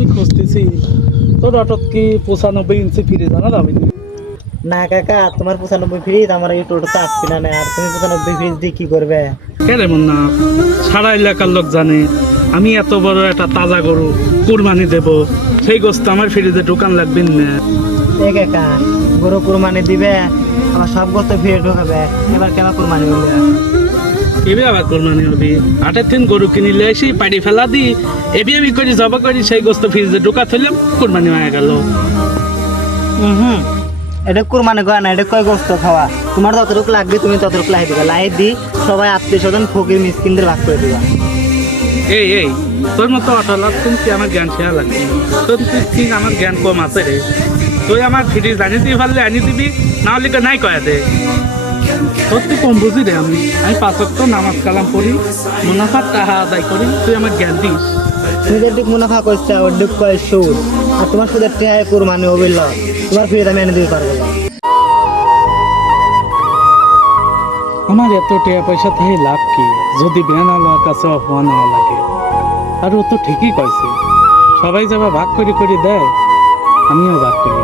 আমি খুঁজতেছি তোর অটোত কি 95 ইঞ্চি ফ্রিজ আনা যাবে না? না কাকা, তোমার 95 ফ্রিজ আমার এই টোটো তো আসছে না, আর তুমি 95 ফ্রিজ দিয়ে কি করবে? কেন এমন না? সারা এলাকার লোক জানে আমি এত বড় একটা তাজা গরু কুরবানি দেব, সেই গোস্ত আমার ফ্রিজে ঢোকান লাগবে না। এ কাকা, গরু কুরবানি দিবে আবার সব গোস্ত ফিরে ঢোকাবে, এবার কেন কুরবানি করবে? এবার আবার কোরবানি হবে? 8 দিন গরু কিনিলে এসে পাড়ি ফেলা দি এবি এবি করে জবা করি, সেই গোস্ত ফ্রিজে ঢোকা থইলাম, কোরবানি হয়ে গেল। হুম, এটা কুরবানি করা না, এটা কয় গোস্ত খাওয়া। তোমার যতটুকু লাগবে তুমি ততটুকু লাই দিবা, লাই দি সবাই আত্মীয় স্বজন ফকির মিসকিনদের ভাগ করে দিবা। এই তোর মতো অটলাত কি আমার জ্ঞান শেয়া লাগবে? তোর ঠিক আমার জ্ঞান কম আছে রে। তুই আমার ফ্রিজ আনি দিবি, পারলে আনি দিবি, না হলে নাই কয়া দে। তোর তুই কম বুঝি রে। আমি 5 ওয়াক্ত নামাজ কালাম পড়ি, মুনাফার টাকা আদায় করি, তুই আমার জ্ঞান দিস। তুমি যেটুক মুনাফা করছো ওর দিক কয় সুদ, আর তোমার সুদের টেহায় কুরবানি হবে না, তোমার ফিরে আমি এনে দিতে পারবো না। আমার এত টাকা পয়সা থেকে লাভ কি যদি বেন আল্লাহর কাছে অপমান হওয়া লাগে? আর ও তো ঠিকই কইছে, সবাই যাবা ভাগ করে করে দেয়, আমিও ভাগ করি।